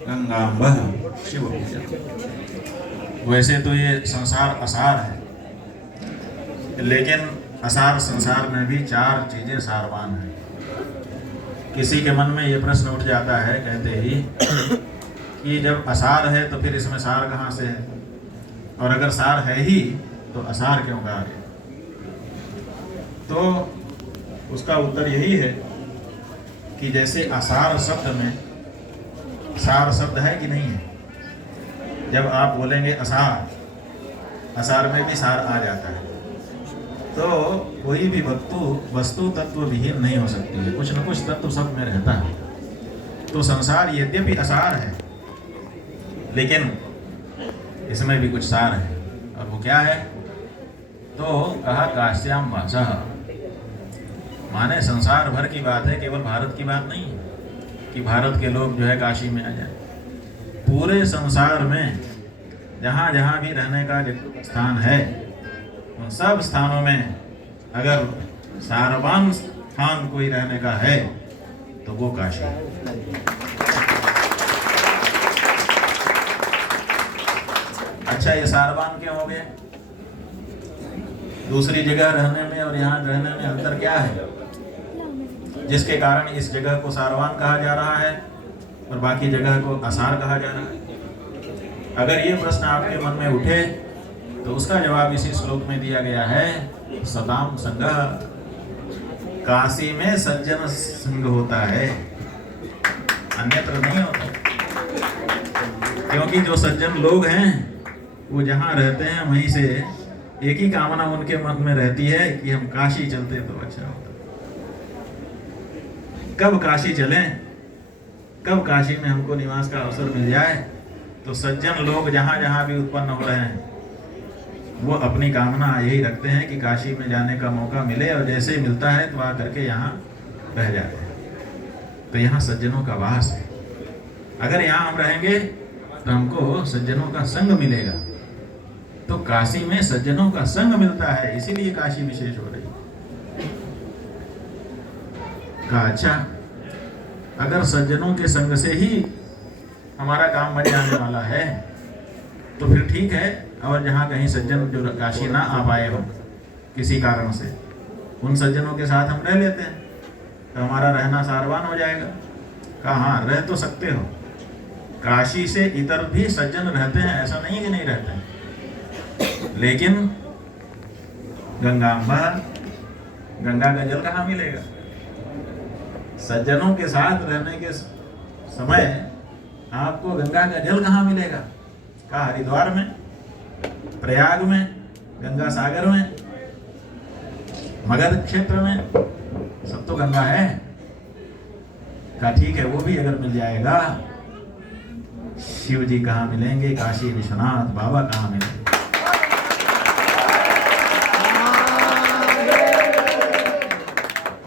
गंगांबः शिव पूजन। वैसे तो ये संसार असार है, लेकिन असार संसार में भी चार चीजें सारवान हैं। किसी के मन में ये प्रश्न उठ जाता है कहते ही कि जब असार है तो फिर इसमें सार कहाँ से है, और अगर सार है ही तो असार क्यों कहा गया? तो उसका उत्तर यही है कि जैसे असार शब्द में सार शब्द है कि नहीं है। जब आप बोलेंगे असार, असार में भी सार आ जाता है। तो कोई भी वस्तु तत्व विहीन नहीं हो सकती है, कुछ न कुछ तत्व सब में रहता है। तो संसार यद्यपि असार है, लेकिन इसमें भी कुछ सार है, और वो क्या है? तो कहा काश्याम वासः, माने संसार भर की बात है, केवल भारत की बात नहीं है कि भारत के लोग जो है काशी में आ जाए। पूरे संसार में जहाँ जहाँ भी रहने का स्थान है, उन सब स्थानों में अगर सारवान स्थान कोई रहने का है तो वो काशी है। अच्छा, ये सारवान क्यों हो गए? दूसरी जगह रहने में और यहाँ रहने में अंतर क्या है, जिसके कारण इस जगह को सारवान कहा जा रहा है और बाकी जगह को असार कहा जा रहा है? अगर ये प्रश्न आपके मन में उठे तो उसका जवाब इसी श्लोक में दिया गया है, सताम संगः, काशी में सज्जन संग होता है, अन्यत्र नहीं होता। क्योंकि जो सज्जन लोग हैं वो जहाँ रहते हैं वहीं से एक ही कामना उनके मन में रहती है कि हम काशी चलते तो अच्छा होता। कब काशी चलें, कब काशी में हमको निवास का अवसर मिल जाए। तो सज्जन लोग जहाँ जहाँ भी उत्पन्न हो रहे हैं वो अपनी कामना यही रखते हैं कि काशी में जाने का मौका मिले, और जैसे ही मिलता है तो आ करके यहाँ रह जाते हैं। तो यहाँ सज्जनों का वास है। अगर यहाँ हम रहेंगे तो हमको सज्जनों का संग मिलेगा। तो काशी में सज्जनों का संग मिलता है, इसीलिए काशी विशेष हो रही है। कहा अच्छा, अगर सज्जनों के संग से ही हमारा काम बन जाने वाला है तो फिर ठीक है, और जहाँ कहीं सज्जन जो काशी ना आ पाए हो किसी कारण से, उन सज्जनों के साथ हम रह लेते हैं तो हमारा रहना सारवान हो जाएगा। कहा हाँ, रह तो सकते हो, काशी से इतर भी सज्जन रहते हैं, ऐसा नहीं कि नहीं रहते हैं। लेकिन गंगांबा, गंगा का जल कहाँ मिलेगा? सज्जनों के साथ रहने के समय आपको गंगा का जल कहाँ मिलेगा? कहा हरिद्वार में, प्रयाग में, गंगा सागर में, मगध क्षेत्र में, सब तो गंगा है। कहा ठीक है, वो भी अगर मिल जाएगा, शिव जी कहाँ मिलेंगे? काशी विश्वनाथ बाबा कहाँ मिलेंगे?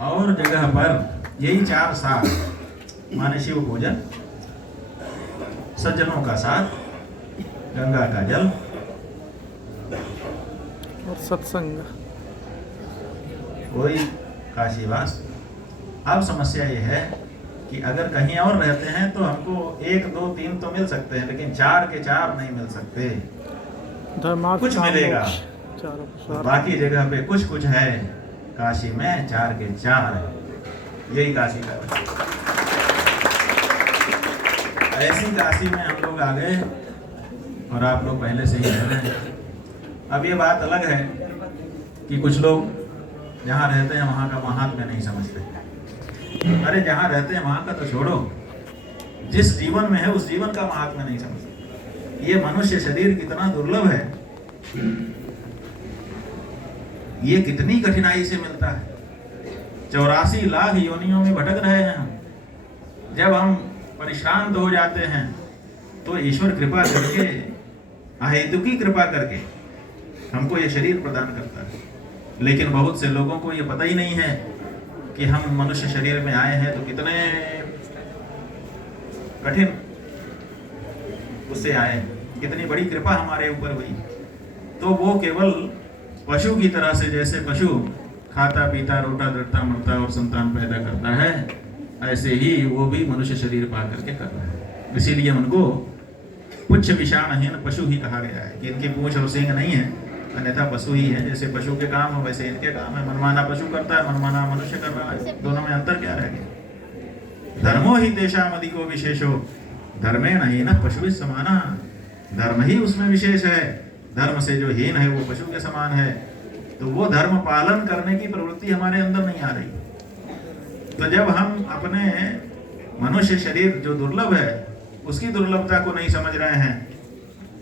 और जगह पर यही चार साथ, माने शिव पूजन, सज्जनों का साथ, गंगा का जल और सत्संग, कोई काशीवास। अब समस्या ये है कि अगर कहीं और रहते हैं तो हमको 1, 2, 3 तो मिल सकते हैं, लेकिन 4 के 4 नहीं मिल सकते। कुछ मिलेगा, बाकी जगह पे कुछ कुछ है, काशी में 4 के 4 है। यही काशी का, ऐसी काशी में हम लोग आ गए और आप लोग पहले से ही रह रहे हैं। अब ये बात अलग है कि कुछ लोग जहाँ रहते हैं वहाँ का महात्म्य नहीं समझते। अरे जहाँ रहते हैं वहाँ का तो छोड़ो, जिस जीवन में है उस जीवन का महात्म्य नहीं समझते। ये मनुष्य शरीर कितना दुर्लभ है, ये कितनी कठिनाई से मिलता है। 84 लाख योनियों में भटक रहे हैं हम। जब हम परिश्रांत हो जाते हैं तो ईश्वर कृपा करके, अहेतुकी कृपा करके हमको ये शरीर प्रदान करता है। लेकिन बहुत से लोगों को ये पता ही नहीं है कि हम मनुष्य शरीर में आए हैं तो कितने कठिन उससे आए, कितनी बड़ी कृपा हमारे ऊपर हुई। तो वो केवल पशु की तरह से, जैसे पशु खाता पीता रोटा दृढ़ता मरता और संतान पैदा करता है, ऐसे ही वो भी मनुष्य शरीर पा करके कर रहा है। इसीलिए उनको पुच्छ विषाणहीन पशु ही कहा गया है कि इनकी पूंछ और सींग नहीं है, अन्यथा पशु ही है। जैसे पशु के काम हो वैसे इनके काम है। मनमाना पशु करता है, मनमाना मनुष्य कर रहा है, दोनों में अंतर क्या रह गया? धर्मो ही तेषाम् अधिको विशेषो धर्मेण हीनः पशुभिः समानः। धर्म ही उसमें विशेष है, धर्म से जो हीन है वो पशु के समान है। तो वो धर्म पालन करने की प्रवृत्ति हमारे अंदर नहीं आ रही। तो जब हम अपने मनुष्य शरीर जो दुर्लभ है उसकी दुर्लभता को नहीं समझ रहे हैं,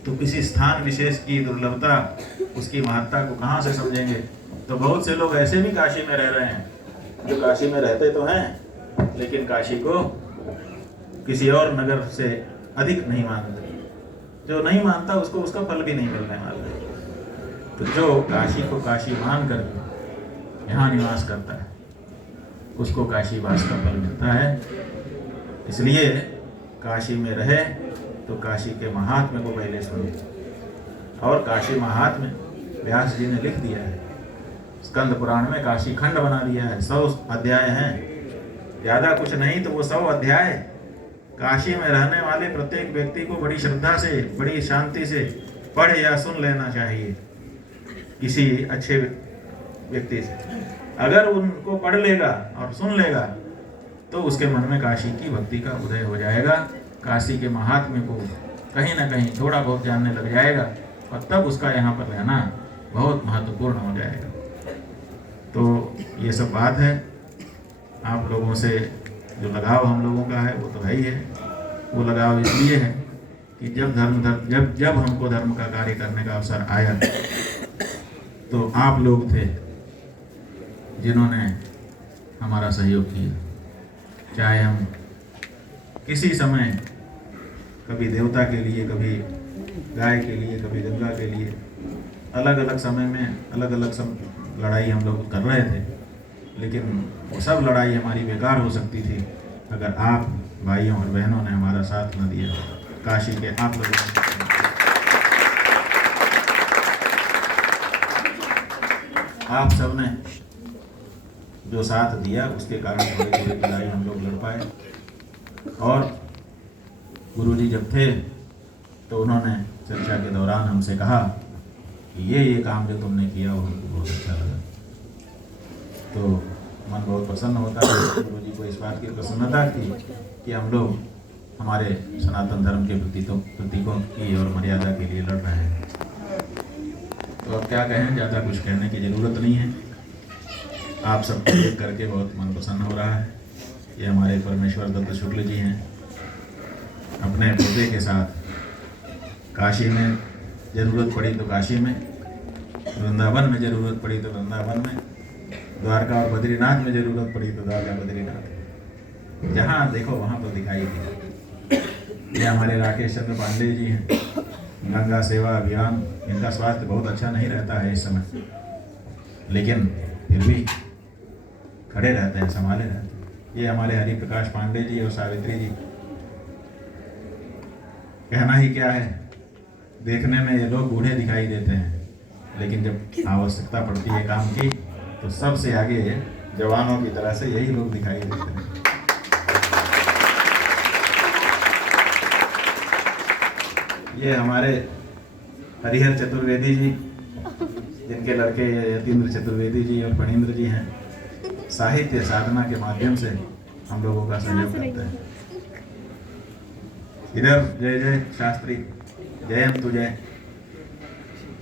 तो किसी स्थान विशेष की दुर्लभता, उसकी महत्ता को कहाँ से समझेंगे? तो बहुत से लोग ऐसे भी काशी में रह रहे हैं जो काशी में रहते तो हैं लेकिन काशी को किसी और नगर से अधिक नहीं मानते। जो नहीं मानता उसको उसका फल भी नहीं मिलने वाला है। तो जो काशी को काशी मान कर यहाँ निवास करता है उसको काशी वास का फल मिलता है। इसलिए काशी में रहे तो काशी के महात्म्य को पहले सुने। और काशी महात्म्य व्यास जी ने लिख दिया है, स्कंद पुराण में काशी खंड बना दिया है। 100 अध्याय हैं, ज़्यादा कुछ नहीं तो वो 100 अध्याय काशी में रहने वाले प्रत्येक व्यक्ति को बड़ी श्रद्धा से, बड़ी शांति से पढ़ या सुन लेना चाहिए किसी अच्छे व्यक्ति से। अगर उनको पढ़ लेगा और सुन लेगा तो उसके मन में काशी की भक्ति का उदय हो जाएगा, काशी के महात्म्य को कहीं ना कहीं थोड़ा बहुत जानने लग जाएगा और तब उसका यहाँ पर रहना बहुत महत्वपूर्ण हो जाएगा। तो ये सब बात है। आप लोगों से जो लगाव हम लोगों का है वो तो है ही है। वो लगाव इसलिए है कि जब हमको धर्म का कार्य करने का अवसर आया तो आप लोग थे जिन्होंने हमारा सहयोग किया। चाहे हम किसी समय कभी देवता के लिए, कभी गाय के लिए, कभी गंगा के लिए, अलग अलग समय में अलग अलग लड़ाई हम लोग कर रहे थे, लेकिन वो सब लड़ाई हमारी बेकार हो सकती थी अगर आप भाइयों और बहनों ने हमारा साथ न दिया। काशी के आप लोगों ने, आप सबने जो साथ दिया उसके कारण थोड़ी थोड़ी लड़ाई हम लोग लड़ पाए। और गुरुजी जब थे तो उन्होंने चर्चा के दौरान हमसे कहा कि ये काम जो तुमने किया वो हमको बहुत अच्छा लगा। तो मन बहुत प्रसन्न होता है। गुरुजी को इस बात की प्रसन्नता थी कि हम लोग हमारे सनातन धर्म के प्रतीकों की और मर्यादा के लिए लड़ रहे हैं। तो अब क्या कहें, ज़्यादा कुछ कहने की ज़रूरत नहीं है। आप सबको देख करके बहुत मन प्रसन्न हो रहा है। ये हमारे परमेश्वर दत्त शुक्ल जी हैं, अपने पोते के साथ काशी में ज़रूरत पड़ी तो काशी में, वृंदावन में ज़रूरत पड़ी तो वृंदावन में, द्वारका और बद्रीनाथ में ज़रूरत पड़ी तो द्वारका बद्रीनाथ, जहाँ देखो वहाँ पर दिखाई दी। ये हमारे राकेश चंद्र पांडे जी हैं, गंगा सेवा अभियान। इनका स्वास्थ्य बहुत अच्छा नहीं रहता है इस समय, लेकिन फिर भी खड़े रहते हैं, संभाले रहते हैं। ये हमारे हरि प्रकाश पांडे जी और सावित्री जी, कहना ही क्या है, देखने में ये लोग बूढ़े दिखाई देते हैं, लेकिन जब आवश्यकता पड़ती है काम की तो सबसे आगे जवानों की तरह से यही लोग दिखाई देते हैं। ये हमारे हरिहर चतुर्वेदी जी, जिनके लड़के यतीन्द्र चतुर्वेदी जी और फणींद्र जी हैं, साहित्य साधना के माध्यम से हम लोगों का सहयोग करते हैं। इधर जय जय शास्त्री, जयंतु जय,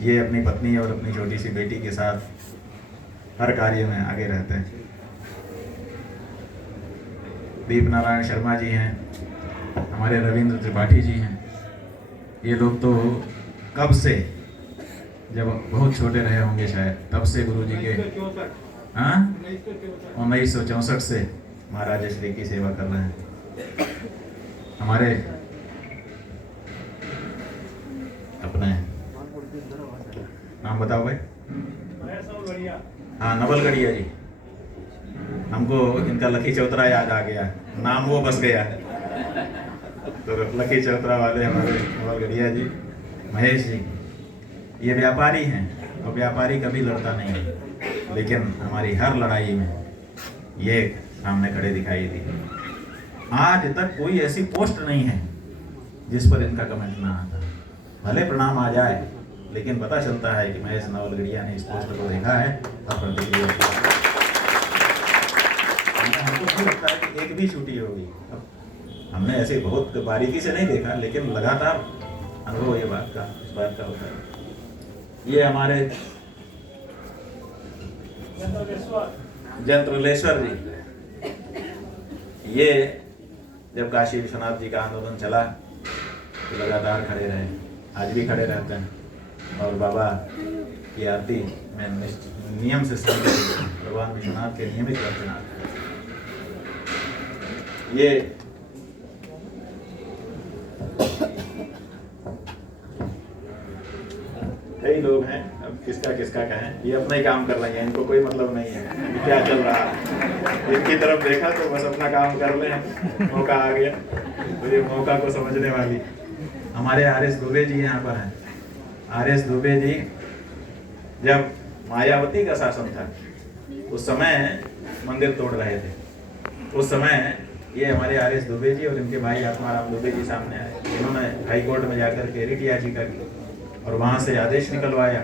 ये अपनी पत्नी और अपनी छोटी सी बेटी के साथ हर कार्य में आगे रहते हैं। दीप नारायण शर्मा जी हैं, हमारे रविंद्र त्रिपाठी जी हैं। ये लोग तो कब से, जब बहुत छोटे रहे होंगे शायद, तब से गुरु जी के 1964 से महाराज श्री की सेवा कर रहे हैं। हमारे अपने नाम बताओ भाई। हाँ, नवलगढ़िया जी। हमको इनका लकी चौतरा याद आ गया, नाम वो बस गया। तो लकी चौतरा वाले हमारे नवलगढ़िया जी, महेश जी, ये व्यापारी हैं और व्यापारी कभी लड़ता नहीं है, लेकिन हमारी हर लड़ाई में ये सामने खड़े दिखाई दी। आज तक कोई ऐसी पोस्ट नहीं है जिस पर इनका कमेंट ना आता। भले प्रणाम आ जाए, लेकिन पता चलता है कि महेश नवलगढ़िया ने इस पोस्ट को देखा है और प्रतिक्रिया दी। हमको नहीं लगता है कि एक भी छुट्टी होगी। अब हमने ऐसे बहुत बारीकी से नहीं देखा, लेकिन लगातार अनुभव ये बात का इस बात का होता है। ये हमारे जंत्रलेश्वर जी, ये जब काशी विश्वनाथ जी का आंदोलन चला तो लगातार खड़े रहे, आज भी खड़े रहते हैं और बाबा की आरती में नियम से भगवान विश्वनाथ के नियमित दर्शन आते हैं। ये कई लोग हैं, अब किसका किसका कहें, ये अपना ही काम कर रहे हैं, इनको कोई मतलब नहीं है क्या चल रहा है। इनकी तरफ देखा तो बस अपना काम कर लें, मौका आ गया तो ये मौका को समझने वाली हमारे आर.एस. दुबे जी यहाँ पर हैं। आर.एस. दुबे जी जब मायावती का शासन था उस समय मंदिर तोड़ रहे थे। उस समय ये हमारे आर.एस. दुबे जी और इनके भाई आत्माराम दुबे जी सामने आए। इन्होंने हाई कोर्ट में जाकर के रिट याचिका की और वहाँ से आदेश निकलवाया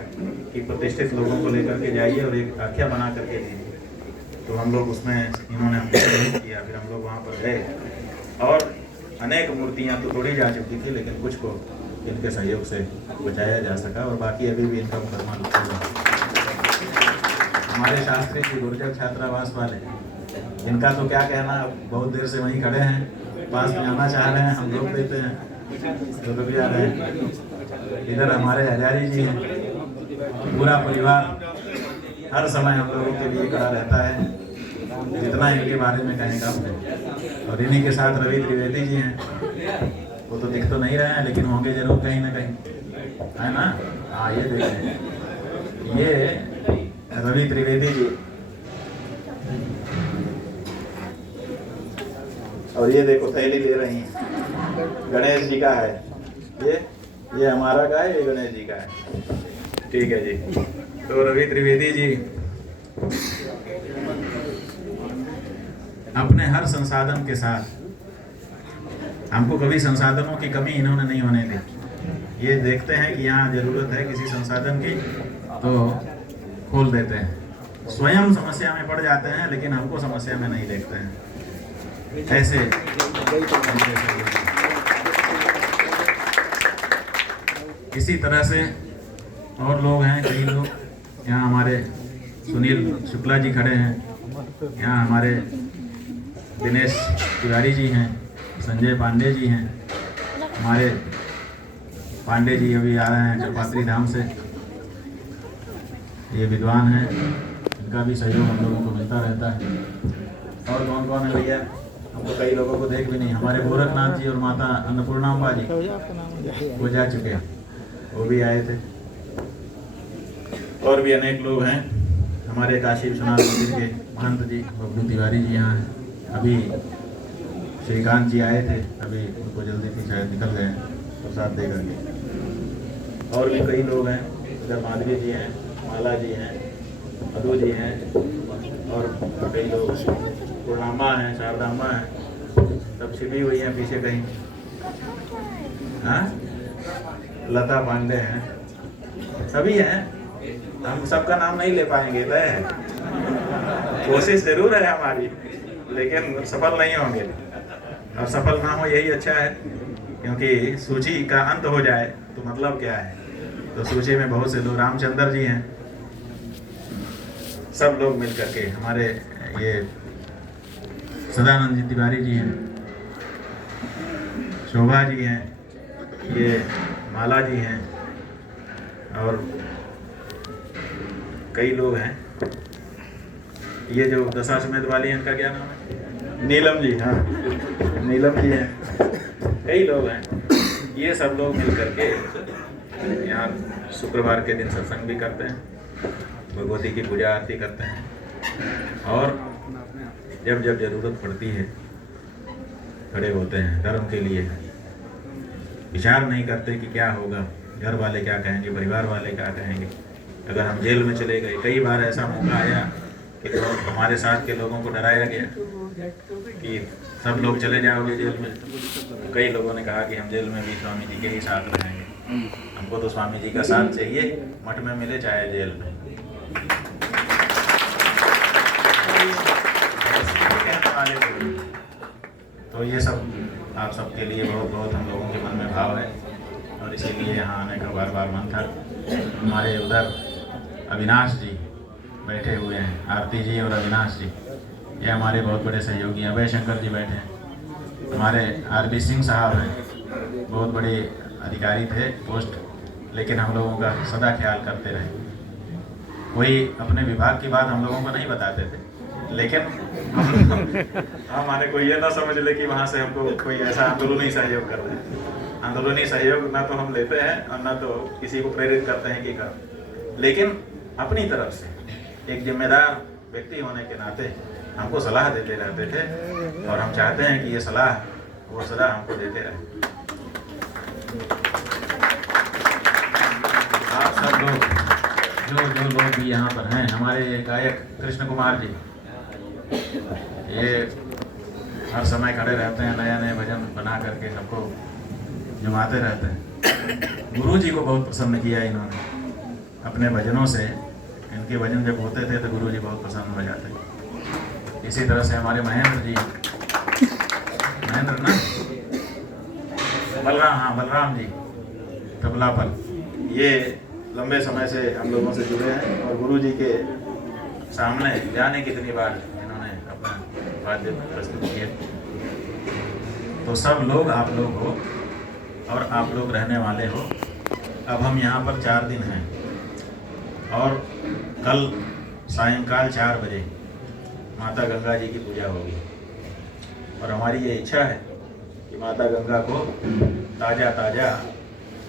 कि प्रतिष्ठित लोगों को लेकर के जाइए और एक आख्या बना करके दीजिए। तो हम लोग उसमें इन्होंने हमको सहयोग किया, फिर हम लोग वहाँ पर गए और अनेक मूर्तियाँ तो तोड़ी जा चुकी थी, लेकिन कुछ को इनके सहयोग से बचाया जा सका और बाकी अभी भी इनका मुकदमा लगा। हमारे शास्त्री जी गुर्जर छात्रावास वाले, इनका तो क्या कहना, बहुत देर से वहीं खड़े हैं, पास में आना चाह रहे हैं, हम रोक देते हैं तो रुक जा रहे हैं। इधर हमारे हजारी जी हैं, पूरा परिवार हर समय हम लोगों के लिए खड़ा रहता है, जितना इनके बारे में कहें कम। और इन्हीं के साथ रवि त्रिवेदी जी हैं, वो तो दिख तो नहीं रहे हैं लेकिन होंगे जरूर कहीं ना कहीं, है ना। हाँ, ये देखें, ये रवि त्रिवेदी जी और ये देखो थैली दे रही हैं, गणेश जी का है ये हमारा का है, ये गणेश जी का है। ठीक है जी। तो रवि त्रिवेदी जी अपने हर संसाधन के साथ, हमको कभी संसाधनों की कमी इन्होंने नहीं होने दी। ये देखते हैं कि यहाँ जरूरत है किसी संसाधन की तो खोल देते हैं। स्वयं समस्या में पड़ जाते हैं लेकिन हमको समस्या में नहीं देखते हैं। ऐसे इसी तरह से और लोग हैं, कई लोग। यहाँ हमारे सुनील शुक्ला जी खड़े हैं, यहाँ हमारे दिनेश तिवारी जी हैं, संजय पांडे जी हैं, हमारे पांडे जी अभी आ रहे हैं चरपात्री धाम से, ये विद्वान हैं, इनका भी सहयोग हम लोगों को मिलता रहता है। और कौन कौन है भैया, हमको कई लोगों को देख भी नहीं, हमारे गोरखनाथ जी और माता अन्नपूर्णाम्बा जी वो जा चुके हैं, वो भी आए थे। और भी अनेक लोग हैं, हमारे काशी विश्वनाथ मंदिर के महंत जी बबलू तिवारी जी यहाँ हैं, अभी श्रीकांत जी आए थे, अभी उनको जल्दी थी शायद निकल गए प्रसाद दे करके। और भी कई लोग हैं, इधर माधवी जी हैं, माला जी हैं, मधु जी हैं और कई लोग, पूर्णामा हैं, शारदाम्मा हैं, सब छिपी हुई हैं पीछे कहीं। हाँ, लता पांडे हैं, सभी हैं। हम सबका नाम नहीं ले पाएंगे, कोशिश जरूर है हमारी, लेकिन सफल नहीं होंगे। और सफल ना हो यही अच्छा है, क्योंकि सूची का अंत हो जाए तो मतलब क्या है। तो सूची में बहुत से लोग, रामचंद्र जी हैं, सब लोग मिल करके, हमारे ये सदानंद जी तिवारी जी हैं, शोभा जी हैं, ये माला जी हैं और कई लोग हैं। ये जो दशाश्वमेध वाली हैं, इनका क्या नाम है, नीलम जी। हाँ, नीलम जी हैं, कई लोग हैं। ये सब लोग मिल करके यहाँ शुक्रवार के दिन सत्संग भी करते हैं, भगवती की पूजा आरती करते हैं और जब जब जरूरत पड़ती है खड़े होते हैं धर्म के लिए। विचार नहीं करते कि क्या होगा, घर वाले क्या कहेंगे, परिवार वाले क्या कहेंगे। अगर हम जेल में चले गए, कई बार ऐसा मौका आया कि तो हमारे साथ के लोगों को डराया गया कि सब लोग चले जाओगे जेल में। तो कई लोगों ने कहा कि हम जेल में भी स्वामी जी के ही साथ रहेंगे, हमको तो स्वामी जी का साथ चाहिए, मठ में मिले चाहे जेल में। तो ये सब आप सबके लिए बहुत बहुत हम लोगों के मन में भाव है और इसीलिए यहाँ आने का बार बार मन था। हमारे उधर अविनाश जी बैठे हुए हैं, आरती जी और अविनाश जी, ये हमारे बहुत बड़े सहयोगी। अभय शंकर जी बैठे हैं, हमारे आरबी सिंह साहब हैं, बहुत बड़े अधिकारी थे पोस्ट, लेकिन हम लोगों का सदा ख्याल करते रहे। कोई अपने विभाग की बात हम लोगों को नहीं बताते थे, लेकिन हमारे कोई ये ना समझ ले कि वहाँ से हमको कोई ऐसा आंदोलनी सहयोग कर रहे हैं। आंदोलनी सहयोग ना तो हम लेते हैं और ना तो किसी को प्रेरित करते हैं कि कर, लेकिन अपनी तरफ से एक जिम्मेदार व्यक्ति होने के नाते हमको सलाह देते रहते थे और हम चाहते हैं कि ये सलाह वो सदा हमको देते रहे। आप सब लोग जो लोग भी यहाँ पर हैं, हमारे गायक कृष्ण कुमार जी, ये हर समय खड़े रहते हैं, नए नए भजन बना करके सबको जुमाते रहते हैं। गुरु जी को बहुत प्रसन्न किया इन्होंने अपने भजनों से। इनके भजन जब होते थे तो गुरु जी बहुत प्रसन्न हो जाते। इसी तरह से हमारे महेंद्र जी, महेंद्र ना बलराम, हाँ बलराम जी तबला पर, ये लंबे समय से हम लोगों से जुड़े हैं और गुरु जी के सामने जाने कितनी बार इन्होंने अपना वाद्य प्रस्तुत किए। तो सब लोग आप लोग हो और आप लोग रहने वाले हो। अब हम यहाँ पर 4 दिन हैं और कल सायंकाल 4 बजे माता गंगा जी की पूजा होगी और हमारी ये इच्छा है कि माता गंगा को ताज़ा ताज़ा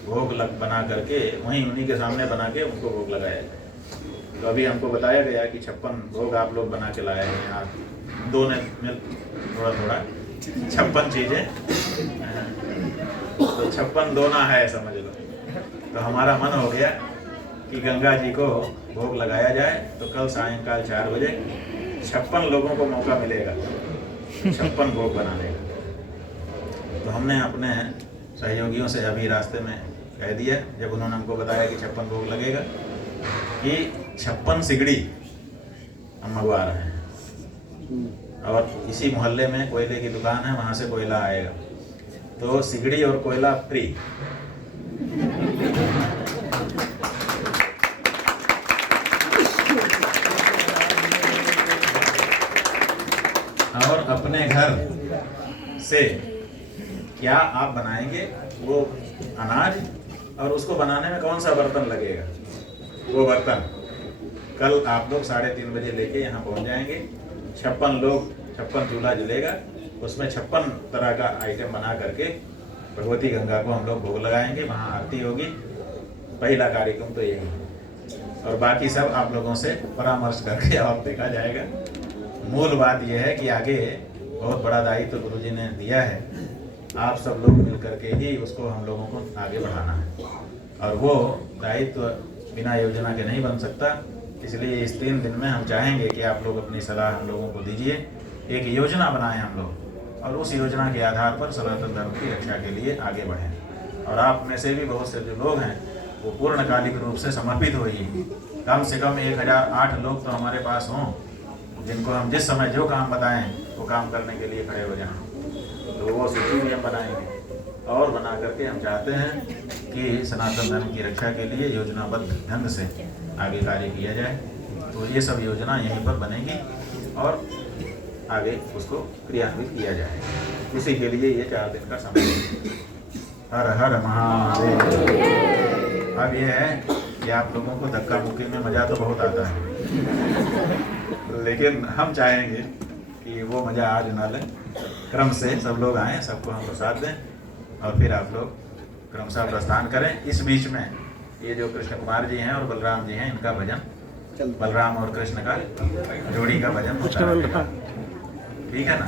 भोग बना करके वहीं उन्हीं के सामने बना के उनको भोग लगाया जाए। तो अभी हमको बताया गया कि 56 भोग आप लोग बना के लाए हैं यहाँ, दो ने मिल थोड़ा थोड़ा 56 चीज़ें, तो 56 दोना है समझ लो। तो हमारा मन हो गया कि गंगा जी को भोग लगाया जाए। तो कल सायंकाल 4 बजे 56 लोगों को मौका मिलेगा 56 भोग बनाने का। तो हमने अपने सहयोगियों से अभी रास्ते में कह दिया, जब उन्होंने हमको बताया कि 56 भोग लगेगा, कि 56 सिगड़ी हम मंगवा रहे हैं और इसी मोहल्ले में कोयले की दुकान है, वहाँ से कोयला आएगा, तो सिगड़ी और कोयला फ्री। और अपने घर से क्या आप बनाएंगे वो अनाज, और उसको बनाने में कौन सा बर्तन लगेगा वो बर्तन कल आप लोग 3:30 बजे लेके यहाँ पहुँच जाएंगे। 56 लोग, 56 चूल्हा जलेगा, उसमें 56 तरह का आइटम बना करके भगवती गंगा को हम लोग भोग लगाएंगे, वहाँ आरती होगी। पहला कार्यक्रम तो यही है और बाकी सब आप लोगों से परामर्श करके और देखा जाएगा। मूल बात यह है कि आगे बहुत बड़ा दायित्व गुरु जी ने दिया है, आप सब लोग मिल करके ही उसको हम लोगों को आगे बढ़ाना है और वो दायित्व बिना योजना के नहीं बन सकता। इसलिए इस 3 दिन में हम चाहेंगे कि आप लोग अपनी सलाह हम लोगों को दीजिए, एक योजना बनाएं हम लोग और उस योजना के आधार पर सनातन धर्म की रक्षा के लिए आगे बढ़ें। और आप में से भी बहुत से जो लोग हैं वो पूर्णकालिक रूप से समर्पित होइए। कम से कम 1008 लोग तो हमारे पास हों जिनको हम जिस समय जो काम बताएं वो काम करने के लिए खड़े हो जाएं। तो वो सूची भी हम बनाएंगे और बना करके हम चाहते हैं कि सनातन धर्म की रक्षा के लिए योजनाबद्ध ढंग से आगे कार्य किया जाए। तो ये सब योजना यहीं पर बनेगी और आगे उसको क्रियान्वित किया जाएगा। इसी के लिए ये 4 दिन का समय है। हर हर महादेव। अब ये है कि आप लोगों को धक्का मुक्की में मज़ा तो बहुत आता है, लेकिन हम चाहेंगे कि वो मज़ा आज ना लें। क्रम से सब लोग आएँ, सबको हम प्रसाद दें और फिर आप लोग क्रमशः प्रस्थान करें। इस बीच में ये जो कृष्ण कुमार जी हैं और बलराम जी हैं, इनका भजन, बलराम और कृष्ण का जोड़ी का भजन होता है, ठीक है ना।